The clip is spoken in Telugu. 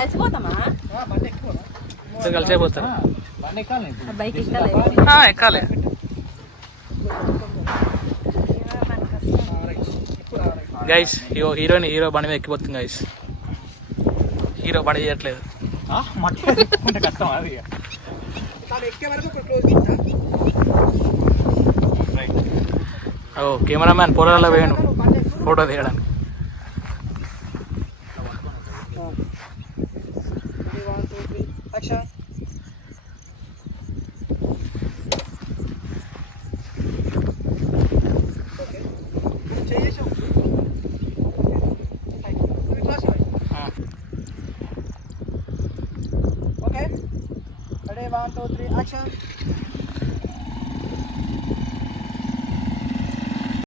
కలిసిపోతామా కలిసే పోతాం ఎక్కాలి గైస్ హీరో బండి మీద ఎక్కిపోతుంది గైస్ హీరో బండి చేయట్లేదు కష్టం అది కెమెరామ్యాన్ పొలాల్లో వేయను ఫోటో తీయడానికి Action.